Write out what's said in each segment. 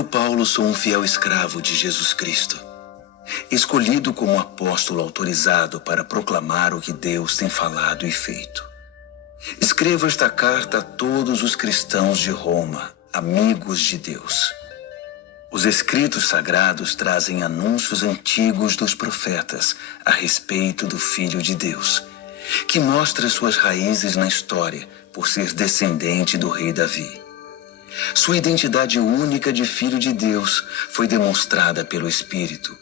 Eu, Paulo, sou um fiel escravo de Jesus Cristo, escolhido como apóstolo autorizado para proclamar o que Deus tem falado e feito. Escrevo esta carta a todos os cristãos de Roma, amigos de Deus. Os escritos sagrados trazem anúncios antigos dos profetas a respeito do Filho de Deus, que mostra suas raízes na história por ser descendente do rei Davi. Sua identidade única de Filho de Deus foi demonstrada pelo Espírito,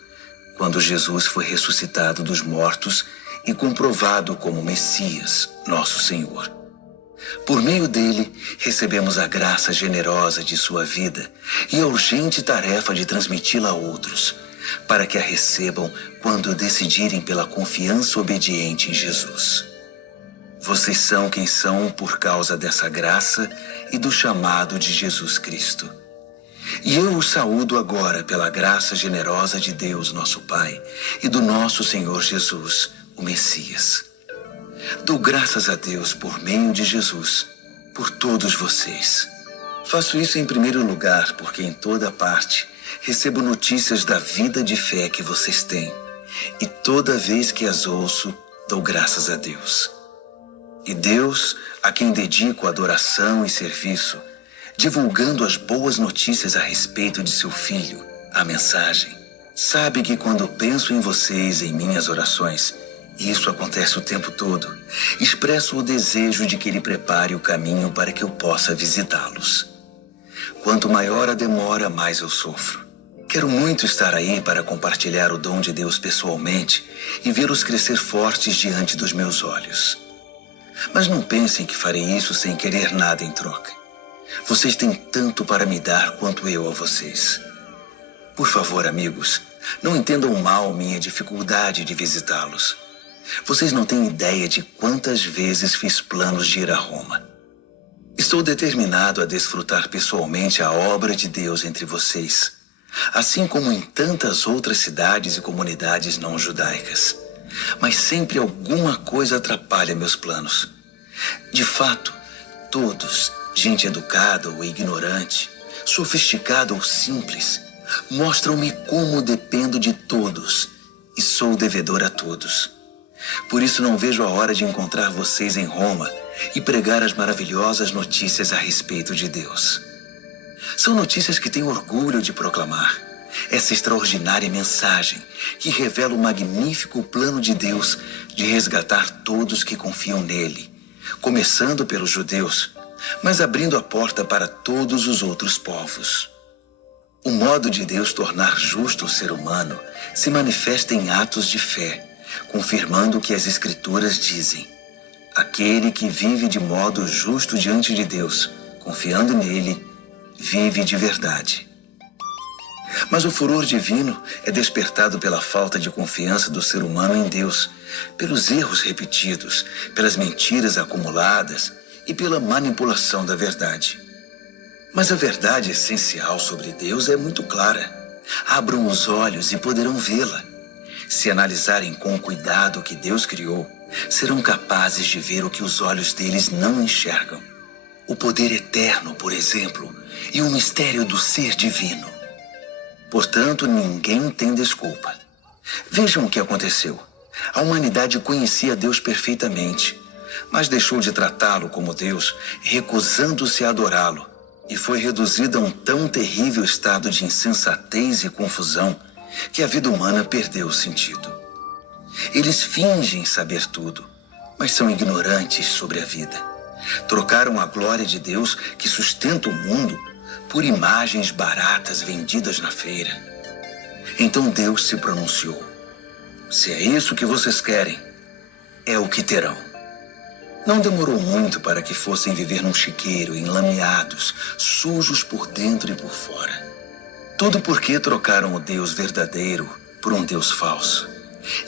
quando Jesus foi ressuscitado dos mortos e comprovado como Messias, nosso Senhor. Por meio dele, recebemos a graça generosa de sua vida e a urgente tarefa de transmiti-la a outros, para que a recebam quando decidirem pela confiança obediente em Jesus. Vocês são quem são por causa dessa graça e do chamado de Jesus Cristo. E eu os saúdo agora pela graça generosa de Deus, nosso Pai, e do nosso Senhor Jesus, o Messias. Dou graças a Deus por meio de Jesus, por todos vocês. Faço isso em primeiro lugar porque em toda parte recebo notícias da vida de fé que vocês têm, e toda vez que as ouço, dou graças a Deus. E Deus, a quem dedico adoração e serviço, divulgando as boas notícias a respeito de seu Filho, a mensagem, sabe que quando penso em vocês em minhas orações, e isso acontece o tempo todo, expresso o desejo de que Ele prepare o caminho para que eu possa visitá-los. Quanto maior a demora, mais eu sofro. Quero muito estar aí para compartilhar o dom de Deus pessoalmente e vê-los crescer fortes diante dos meus olhos. Mas não pensem que farei isso sem querer nada em troca. Vocês têm tanto para me dar quanto eu a vocês. Por favor, amigos, não entendam mal minha dificuldade de visitá-los. Vocês não têm ideia de quantas vezes fiz planos de ir a Roma. Estou determinado a desfrutar pessoalmente a obra de Deus entre vocês, assim como em tantas outras cidades e comunidades não judaicas. Mas sempre alguma coisa atrapalha meus planos. De fato, todos, gente educada ou ignorante, sofisticada ou simples, mostram-me como dependo de todos e sou devedor a todos. Por isso não vejo a hora de encontrar vocês em Roma e pregar as maravilhosas notícias a respeito de Deus. São notícias que tenho orgulho de proclamar. Essa extraordinária mensagem que revela o magnífico plano de Deus de resgatar todos que confiam nele, começando pelos judeus, mas abrindo a porta para todos os outros povos. O modo de Deus tornar justo o ser humano se manifesta em atos de fé, confirmando o que as Escrituras dizem. Aquele que vive de modo justo diante de Deus, confiando nele, vive de verdade. Mas o furor divino é despertado pela falta de confiança do ser humano em Deus, pelos erros repetidos, pelas mentiras acumuladas e pela manipulação da verdade. Mas a verdade essencial sobre Deus é muito clara. Abram os olhos e poderão vê-la. Se analisarem com cuidado o que Deus criou, serão capazes de ver o que os olhos deles não enxergam. O poder eterno, por exemplo, e o mistério do ser divino. Portanto, ninguém tem desculpa. Vejam o que aconteceu. A humanidade conhecia Deus perfeitamente, mas deixou de tratá-lo como Deus, recusando-se a adorá-lo, e foi reduzida a um tão terrível estado de insensatez e confusão que a vida humana perdeu o sentido. Eles fingem saber tudo, mas são ignorantes sobre a vida. Trocaram a glória de Deus que sustenta o mundo por imagens baratas vendidas na feira. Então Deus se pronunciou. Se é isso que vocês querem, é o que terão. Não demorou muito para que fossem viver num chiqueiro, enlameados, sujos por dentro e por fora. Tudo porque trocaram o Deus verdadeiro por um Deus falso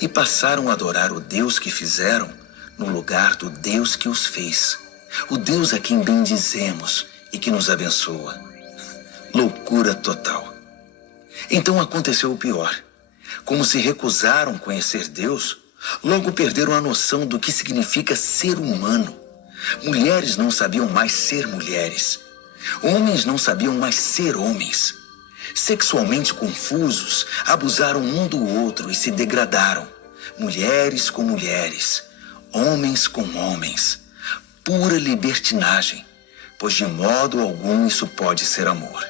e passaram a adorar o Deus que fizeram no lugar do Deus que os fez, o Deus a quem bendizemos e que nos abençoa. Loucura total. Então aconteceu o pior. Como se recusaram conhecer Deus, logo perderam a noção do que significa ser humano. Mulheres não sabiam mais ser mulheres. Homens não sabiam mais ser homens. Sexualmente confusos, abusaram um do outro e se degradaram, mulheres com mulheres, homens com homens, pura libertinagem, pois de modo algum isso pode ser amor.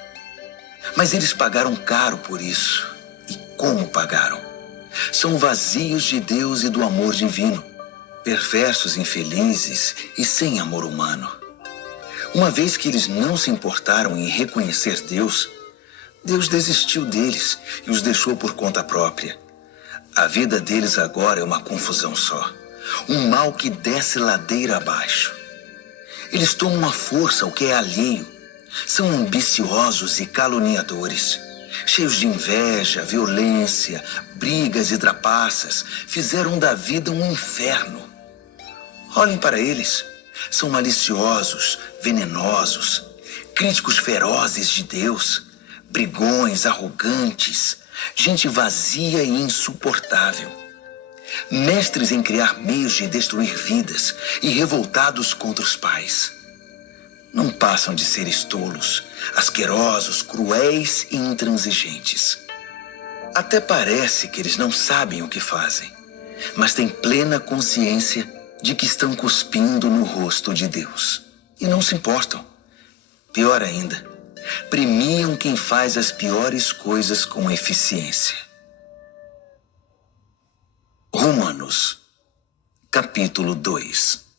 Mas eles pagaram caro por isso. E como pagaram? São vazios de Deus e do amor divino, perversos, infelizes e sem amor humano. Uma vez que eles não se importaram em reconhecer Deus, Deus desistiu deles e os deixou por conta própria. A vida deles agora é uma confusão só, um mal que desce ladeira abaixo. Eles tomam à força o que é alheio, são ambiciosos e caluniadores, cheios de inveja, violência, brigas e trapaças, fizeram da vida um inferno. Olhem para eles, são maliciosos, venenosos, críticos ferozes de Deus, brigões, arrogantes, gente vazia e insuportável. Mestres em criar meios de destruir vidas e revoltados contra os pais. Não passam de seres tolos, asquerosos, cruéis e intransigentes. Até parece que eles não sabem o que fazem, mas têm plena consciência de que estão cuspindo no rosto de Deus. E não se importam. Pior ainda, premiam quem faz as piores coisas com eficiência. Romanos, capítulo 2.